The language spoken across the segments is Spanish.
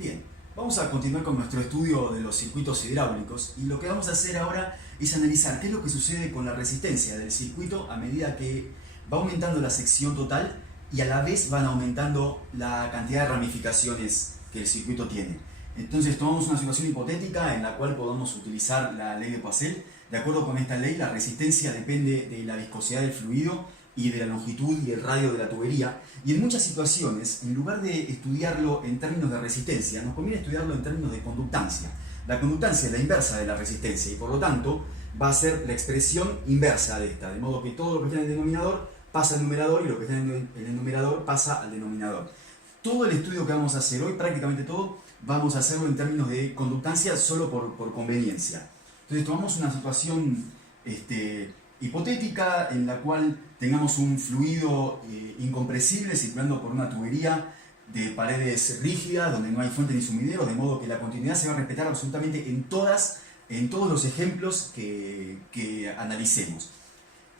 Bien, vamos a continuar con nuestro estudio de los circuitos hidráulicos y lo que vamos a hacer ahora es analizar qué es lo que sucede con la resistencia del circuito a medida que va aumentando la sección total y a la vez van aumentando la cantidad de ramificaciones que el circuito tiene. Entonces tomamos una situación hipotética en la cual podamos utilizar la ley de Poiseuille. De acuerdo con esta ley, la resistencia depende de la viscosidad del fluido y de la longitud y el radio de la tubería, y en muchas situaciones, en lugar de estudiarlo en términos de resistencia, nos conviene estudiarlo en términos de conductancia. La conductancia es la inversa de la resistencia y por lo tanto va a ser la expresión inversa de esta, de modo que todo lo que está en el denominador pasa al numerador y lo que está en el numerador pasa al denominador. Todo el estudio que vamos a hacer hoy, prácticamente todo, vamos a hacerlo en términos de conductancia solo por conveniencia. Entonces tomamos una situación hipotética en la cual tengamos un fluido incompresible circulando por una tubería de paredes rígidas donde no hay fuente ni sumidero, de modo que la continuidad se va a respetar absolutamente en todos los ejemplos que analicemos.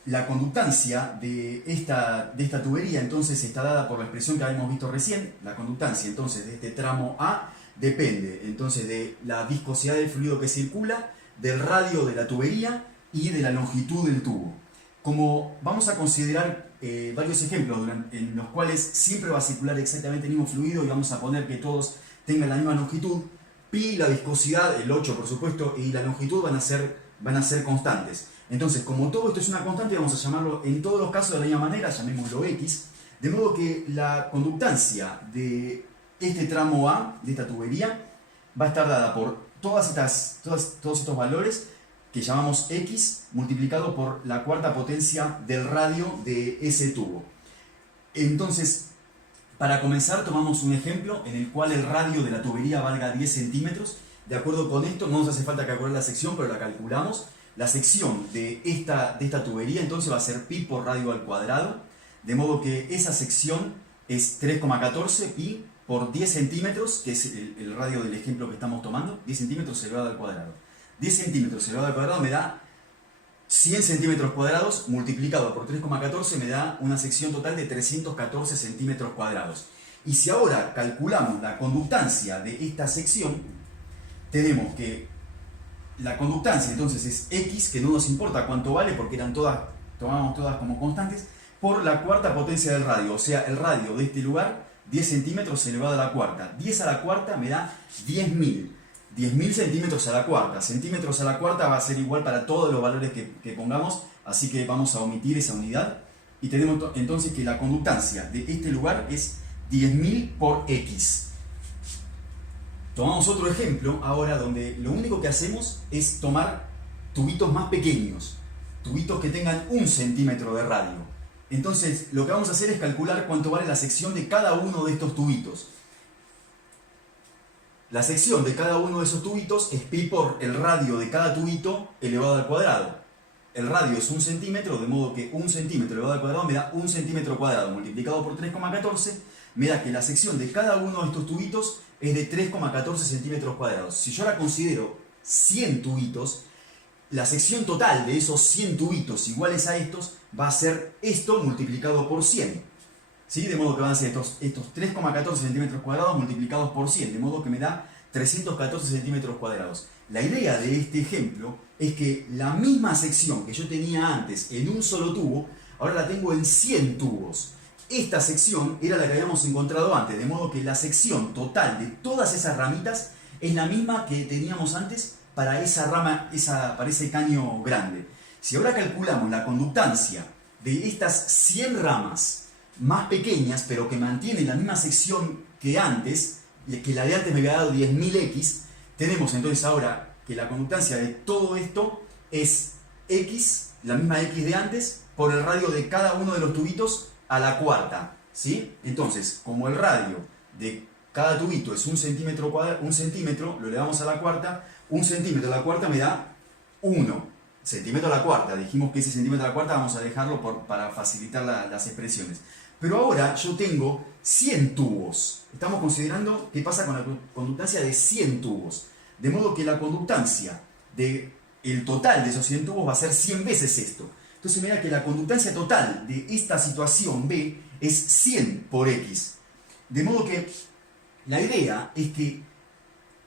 La conductancia de esta tubería entonces está dada por la expresión que habíamos visto recién. La conductancia entonces de este tramo A depende entonces de la viscosidad del fluido que circula, del radio de la tubería y de la longitud del tubo. Como vamos a considerar varios ejemplos en los cuales siempre va a circular exactamente el mismo fluido y vamos a poner que todos tengan la misma longitud, pi, la viscosidad, el 8 por supuesto, y la longitud van a ser constantes. Entonces, como todo esto es una constante, vamos a llamarlo en todos los casos de la misma manera, llamémoslo X, de modo que la conductancia de este tramo A, de esta tubería, va a estar dada por todos estos valores que llamamos X multiplicado por la cuarta potencia del radio de ese tubo. Entonces, para comenzar tomamos un ejemplo en el cual el radio de la tubería valga 10 centímetros. De acuerdo con esto, no nos hace falta calcular la sección, pero la calculamos. La sección de esta tubería entonces va a ser pi por radio al cuadrado, de modo que esa sección es 3,14 pi por 10 centímetros, que es el radio del ejemplo que estamos tomando, 10 centímetros elevado al cuadrado. 10 centímetros elevado al cuadrado me da 100 centímetros cuadrados, multiplicado por 3,14 me da una sección total de 314 centímetros cuadrados. Y si ahora calculamos la conductancia de esta sección, tenemos que la conductancia entonces es X, que no nos importa cuánto vale porque tomábamos todas como constantes, por la cuarta potencia del radio, o sea, el radio de este lugar, 10 centímetros elevado a la cuarta. 10 a la cuarta me da 10.000. 10.000 centímetros a la cuarta. Centímetros a la cuarta va a ser igual para todos los valores que pongamos, así que vamos a omitir esa unidad. Y tenemos entonces que la conductancia de este lugar es 10.000 por X. Tomamos otro ejemplo ahora donde lo único que hacemos es tomar tubitos más pequeños, tubitos que tengan 1 centímetro de radio. Entonces lo que vamos a hacer es calcular cuánto vale la sección de cada uno de estos tubitos. La sección de cada uno de esos tubitos es pi por el radio de cada tubito elevado al cuadrado. El radio es 1 centímetro, de modo que 1 centímetro elevado al cuadrado me da 1 centímetro cuadrado multiplicado por 3,14, me da que la sección de cada uno de estos tubitos es de 3,14 centímetros cuadrados. Si yo la considero 100 tubitos, la sección total de esos 100 tubitos iguales a estos va a ser esto multiplicado por 100. ¿Sí? De modo que van a ser estos 3,14 centímetros cuadrados multiplicados por 100, de modo que me da 314 centímetros cuadrados. La idea de este ejemplo es que la misma sección que yo tenía antes en un solo tubo, ahora la tengo en 100 tubos. Esta sección era la que habíamos encontrado antes, de modo que la sección total de todas esas ramitas es la misma que teníamos antes para esa rama, para ese caño grande. Si ahora calculamos la conductancia de estas 100 ramas más pequeñas, pero que mantienen la misma sección que antes, que la de antes me había dado 10.000X, tenemos entonces ahora que la conductancia de todo esto es X, la misma X de antes, por el radio de cada uno de los tubitos a la cuarta, ¿sí? Entonces, como el radio de cada tubito es 1 centímetro, lo elevamos a la cuarta, 1 centímetro a la cuarta me da 1 centímetro a la cuarta. Dijimos que ese centímetro a la cuarta vamos a dejarlo para facilitar las expresiones. Pero ahora yo tengo 100 tubos. Estamos considerando qué pasa con la conductancia de 100 tubos. De modo que la conductancia del total de esos 100 tubos va a ser 100 veces esto. Entonces mira que la conductancia total de esta situación B es 100 por X. De modo que la idea es que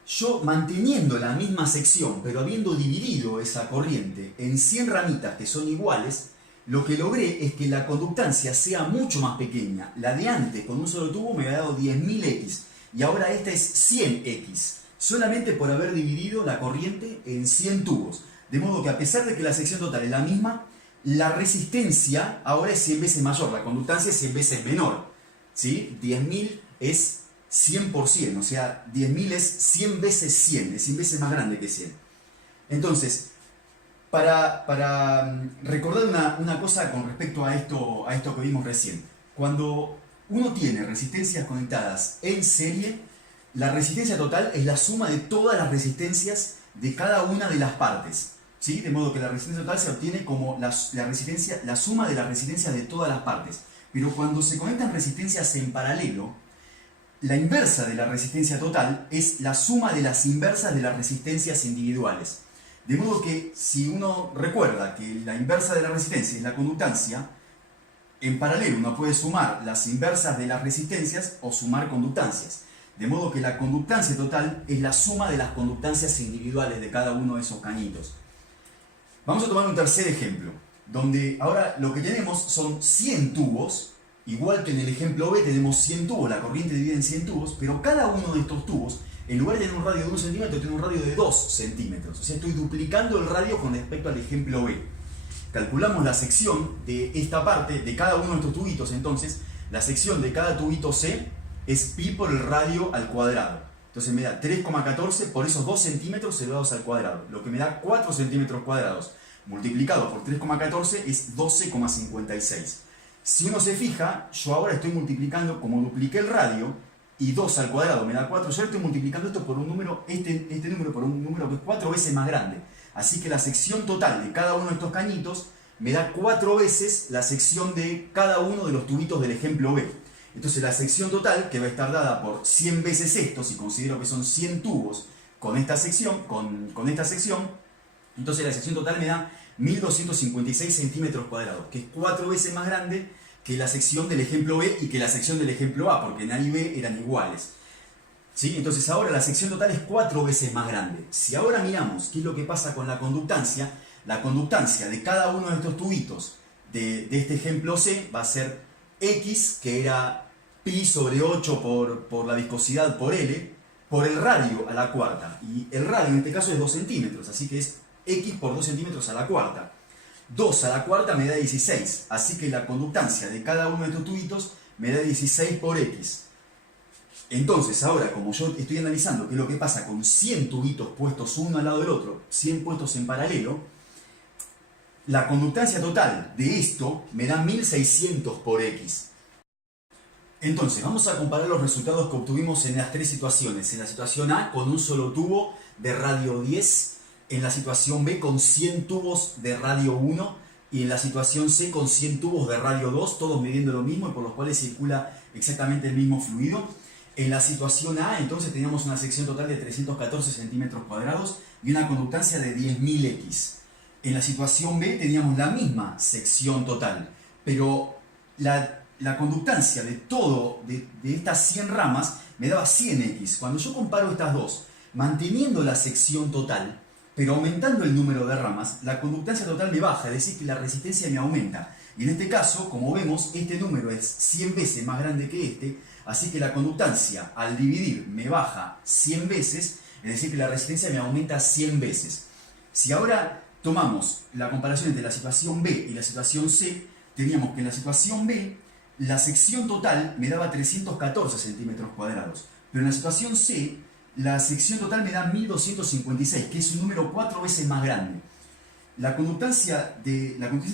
yo manteniendo la misma sección, pero habiendo dividido esa corriente en 100 ramitas que son iguales, lo que logré es que la conductancia sea mucho más pequeña. La de antes, con un solo tubo, me había dado 10.000X, y ahora esta es 100X, solamente por haber dividido la corriente en 100 tubos. De modo que a pesar de que la sección total es la misma, la resistencia ahora es 100 veces mayor, la conductancia es 100 veces menor. ¿Sí? 10.000 es 100%, o sea, 10.000 es 100 veces 100, es 100 veces más grande que 100. Entonces, para recordar una cosa con respecto a esto que vimos recién, cuando uno tiene resistencias conectadas en serie, la resistencia total es la suma de todas las resistencias de cada una de las partes. ¿Sí? De modo que la resistencia total se obtiene como la suma de las resistencias de todas las partes. Pero cuando se conectan resistencias en paralelo, la inversa de la resistencia total es la suma de las inversas de las resistencias individuales. De modo que si uno recuerda que la inversa de la resistencia es la conductancia, en paralelo uno puede sumar las inversas de las resistencias o sumar conductancias. De modo que la conductancia total es la suma de las conductancias individuales de cada uno de esos cañitos. Vamos a tomar un tercer ejemplo, donde ahora lo que tenemos son 100 tubos, igual que en el ejemplo B tenemos 100 tubos, la corriente divide en 100 tubos, pero cada uno de estos tubos, en lugar de tener un radio de 1 centímetro, tiene un radio de 2 centímetros. O sea, estoy duplicando el radio con respecto al ejemplo B. Calculamos la sección de esta parte, de cada uno de estos tubitos, entonces, la sección de cada tubito C es pi por el radio al cuadrado. Entonces me da 3,14 por esos 2 centímetros elevados al cuadrado, lo que me da 4 centímetros cuadrados. Multiplicado por 3,14 es 12,56. Si uno se fija, yo ahora estoy multiplicando, como dupliqué el radio, y 2 al cuadrado me da 4, yo estoy multiplicando esto por un número, este número por un número que es 4 veces más grande. Así que la sección total de cada uno de estos cañitos me da 4 veces la sección de cada uno de los tubitos del ejemplo B. Entonces la sección total, que va a estar dada por 100 veces esto, si considero que son 100 tubos con esta sección, entonces la sección total me da 1256 centímetros cuadrados, que es 4 veces más grande que la sección del ejemplo B y que la sección del ejemplo A, porque en A y B eran iguales. ¿Sí? Entonces ahora la sección total es 4 veces más grande. Si ahora miramos qué es lo que pasa con la conductancia de cada uno de estos tubitos de este ejemplo C va a ser X, que era pi sobre 8 por la viscosidad por L, por el radio a la cuarta. Y el radio en este caso es 2 centímetros, así que es X por 2 centímetros a la cuarta. 2 a la cuarta me da 16, así que la conductancia de cada uno de estos tubitos me da 16 por X. Entonces ahora, como yo estoy analizando qué es lo que pasa con 100 tubitos puestos uno al lado del otro, 100 puestos en paralelo, la conductancia total de esto me da 1600 por X. Entonces, vamos a comparar los resultados que obtuvimos en las tres situaciones. En la situación A, con un solo tubo de radio 10. En la situación B, con 100 tubos de radio 1. Y en la situación C, con 100 tubos de radio 2, todos midiendo lo mismo y por los cuales circula exactamente el mismo fluido. En la situación A, entonces, teníamos una sección total de 314 centímetros cuadrados y una conductancia de 10.000X. En la situación B, teníamos la misma sección total, pero la conductancia de estas 100 ramas me daba 100X. Cuando yo comparo estas dos, manteniendo la sección total, pero aumentando el número de ramas, la conductancia total me baja, es decir, que la resistencia me aumenta. Y en este caso, como vemos, este número es 100 veces más grande que este, así que la conductancia al dividir me baja 100 veces, es decir, que la resistencia me aumenta 100 veces. Si ahora tomamos la comparación entre la situación B y la situación C, teníamos que en la situación B la sección total me daba 314 centímetros cuadrados, pero en la situación C la sección total me da 1256, que es un número 4 veces más grande. La conductancia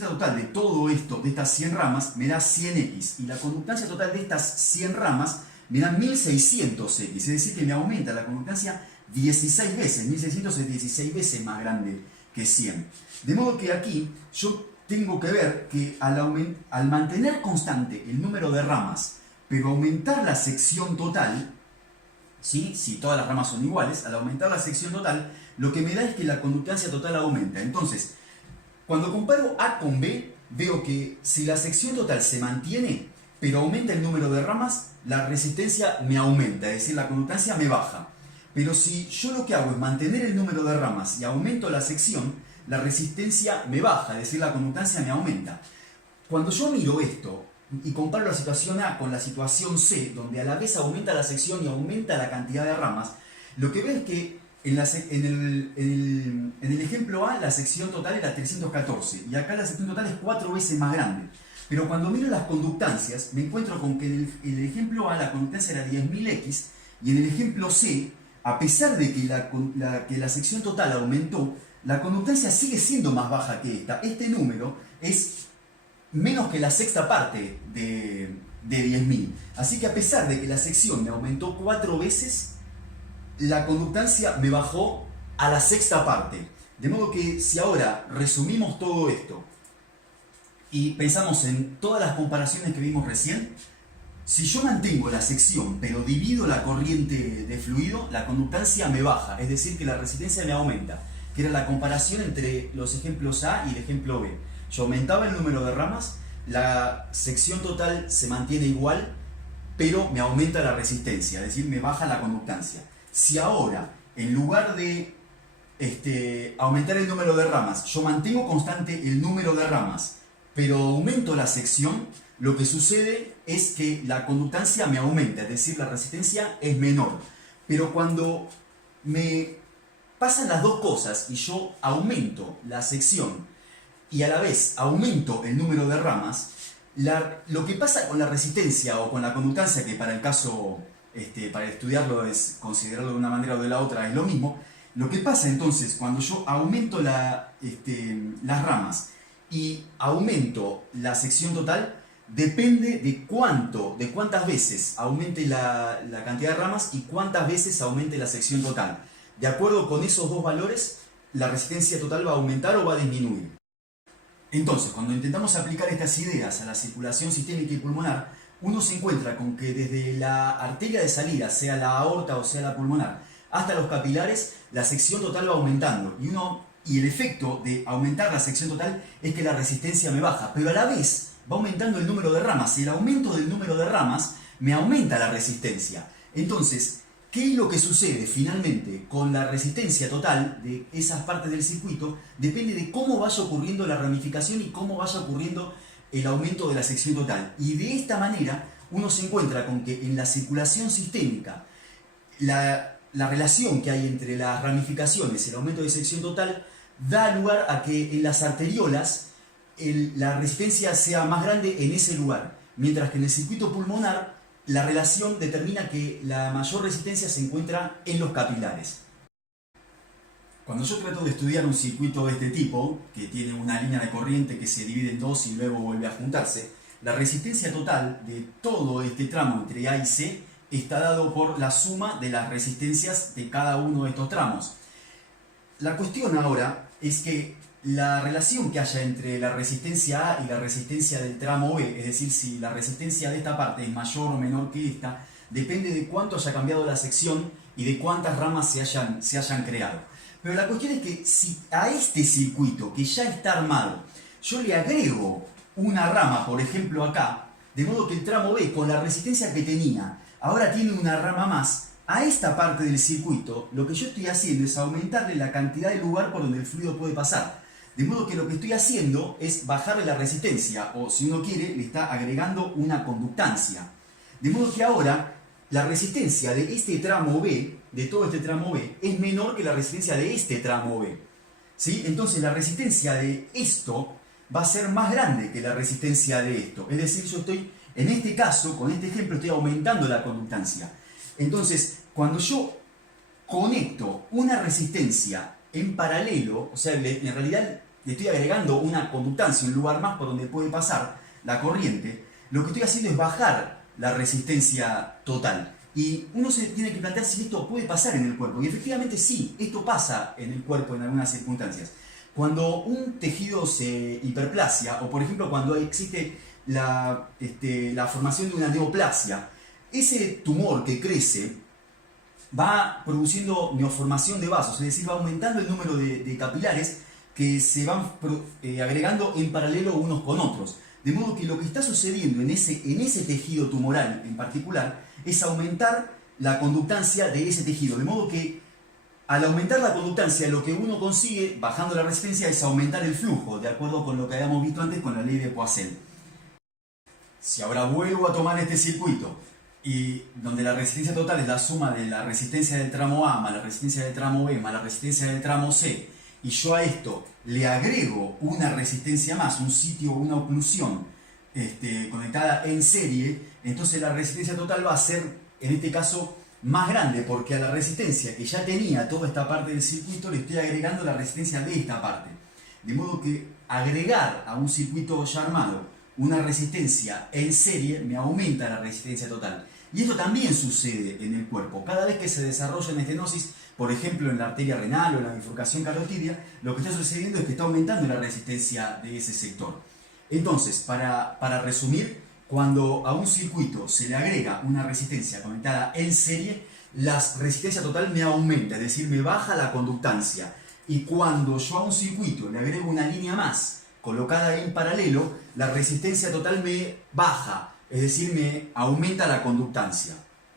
total de todo esto, de estas 100 ramas, me da 100X, y la conductancia total de estas 100 ramas me da 1600X, es decir, que me aumenta la conductancia 16 veces, 1600 es 16 veces más grande que 100. De modo que aquí yo tengo que ver que al mantener constante el número de ramas, pero aumentar la sección total, ¿sí? Si todas las ramas son iguales, al aumentar la sección total, lo que me da es que la conductancia total aumenta. Entonces, cuando comparo A con B, veo que si la sección total se mantiene, pero aumenta el número de ramas, la resistencia me aumenta, es decir, la conductancia me baja. Pero si yo lo que hago es mantener el número de ramas y aumento la sección, la resistencia me baja, es decir, la conductancia me aumenta. Cuando yo miro esto y comparo la situación A con la situación C, donde a la vez aumenta la sección y aumenta la cantidad de ramas, lo que veo es que en el ejemplo A la sección total era 314 y acá la sección total es 4 veces más grande. Pero cuando miro las conductancias me encuentro con que en el ejemplo A la conductancia era 10.000x y en el ejemplo C, a pesar de que la sección total aumentó, la conductancia sigue siendo más baja que esta. Este número es menos que la sexta parte de 10.000. Así que a pesar de que la sección me aumentó 4 veces, la conductancia me bajó a la sexta parte. De modo que si ahora resumimos todo esto y pensamos en todas las comparaciones que vimos recién, si yo mantengo la sección pero divido la corriente de fluido, la conductancia me baja, es decir, que la resistencia me aumenta, que era la comparación entre los ejemplos A y el ejemplo B. Yo aumentaba el número de ramas, la sección total se mantiene igual, pero me aumenta la resistencia, es decir, me baja la conductancia. Si ahora, en lugar de aumentar el número de ramas, yo mantengo constante el número de ramas, pero aumento la sección, lo que sucede es que la conductancia me aumenta, es decir, la resistencia es menor. Pero cuando me pasan las dos cosas y yo aumento la sección y a la vez aumento el número de ramas, lo que pasa con la resistencia o con la conductancia, que para el caso, para estudiarlo es considerarlo de una manera o de la otra, es lo mismo. Lo que pasa entonces cuando yo aumento las ramas y aumento la sección total, depende de cuántas veces aumente la cantidad de ramas y cuántas veces aumente la sección total. De acuerdo con esos dos valores, la resistencia total va a aumentar o va a disminuir. Entonces, cuando intentamos aplicar estas ideas a la circulación sistémica y pulmonar, uno se encuentra con que desde la arteria de salida, sea la aorta o sea la pulmonar, hasta los capilares, la sección total va aumentando. Y el efecto de aumentar la sección total es que la resistencia me baja, pero a la vez va aumentando el número de ramas. Y el aumento del número de ramas me aumenta la resistencia. Entonces, ¿qué es lo que sucede finalmente con la resistencia total de esas partes del circuito? Depende de cómo vaya ocurriendo la ramificación y cómo vaya ocurriendo el aumento de la sección total. Y de esta manera uno se encuentra con que en la circulación sistémica la relación que hay entre las ramificaciones y el aumento de sección total da lugar a que en las arteriolas la resistencia sea más grande en ese lugar, mientras que en el circuito pulmonar la relación determina que la mayor resistencia se encuentra en los capilares. Cuando yo trato de estudiar un circuito de este tipo, que tiene una línea de corriente que se divide en dos y luego vuelve a juntarse, la resistencia total de todo este tramo entre A y C está dado por la suma de las resistencias de cada uno de estos tramos. La cuestión ahora es que la relación que haya entre la resistencia A y la resistencia del tramo B, es decir, si la resistencia de esta parte es mayor o menor que esta, depende de cuánto haya cambiado la sección y de cuántas ramas se hayan creado. Pero la cuestión es que si a este circuito que ya está armado yo le agrego una rama, por ejemplo acá, de modo que el tramo B con la resistencia que tenía ahora tiene una rama más, a esta parte del circuito lo que yo estoy haciendo es aumentarle la cantidad de lugar por donde el fluido puede pasar. De modo que lo que estoy haciendo es bajarle la resistencia, o si uno quiere, le está agregando una conductancia. De modo que ahora la resistencia de este tramo B, de todo este tramo B, es menor que la resistencia de este tramo B. ¿Sí? Entonces la resistencia de esto va a ser más grande que la resistencia de esto. Es decir, yo estoy, en este caso, con este ejemplo, estoy aumentando la conductancia. Entonces, cuando yo conecto una resistencia en paralelo, o sea, en realidad le estoy agregando una conductancia, un lugar más por donde puede pasar la corriente, lo que estoy haciendo es bajar la resistencia total. Y uno se tiene que plantear si esto puede pasar en el cuerpo. Y efectivamente sí, esto pasa en el cuerpo en algunas circunstancias. Cuando un tejido se hiperplasia, o por ejemplo cuando existe la formación de una neoplasia, ese tumor que crece va produciendo neoformación de vasos, es decir, va aumentando el número de capilares que se van agregando en paralelo unos con otros. De modo que lo que está sucediendo en ese tejido tumoral en particular es aumentar la conductancia de ese tejido. De modo que al aumentar la conductancia, lo que uno consigue bajando la resistencia es aumentar el flujo, de acuerdo con lo que habíamos visto antes con la ley de Poisson. Si ahora vuelvo a tomar este circuito, y donde la resistencia total es la suma de la resistencia del tramo A más la resistencia del tramo B más la resistencia del tramo C, y yo a esto le agrego una resistencia más, un sitio, una oclusión conectada en serie, entonces la resistencia total va a ser, en este caso, más grande, porque a la resistencia que ya tenía toda esta parte del circuito le estoy agregando la resistencia de esta parte. De modo que agregar a un circuito ya armado una resistencia en serie me aumenta la resistencia total. Y esto también sucede en el cuerpo. Cada vez que se desarrolla una estenosis, por ejemplo en la arteria renal o en la bifurcación carotidia, lo que está sucediendo es que está aumentando la resistencia de ese sector. Entonces, para resumir, cuando a un circuito se le agrega una resistencia conectada en serie, la resistencia total me aumenta, es decir, me baja la conductancia. Y cuando yo a un circuito le agrego una línea más colocada en paralelo, la resistencia total me baja, es decir, me aumenta la conductancia.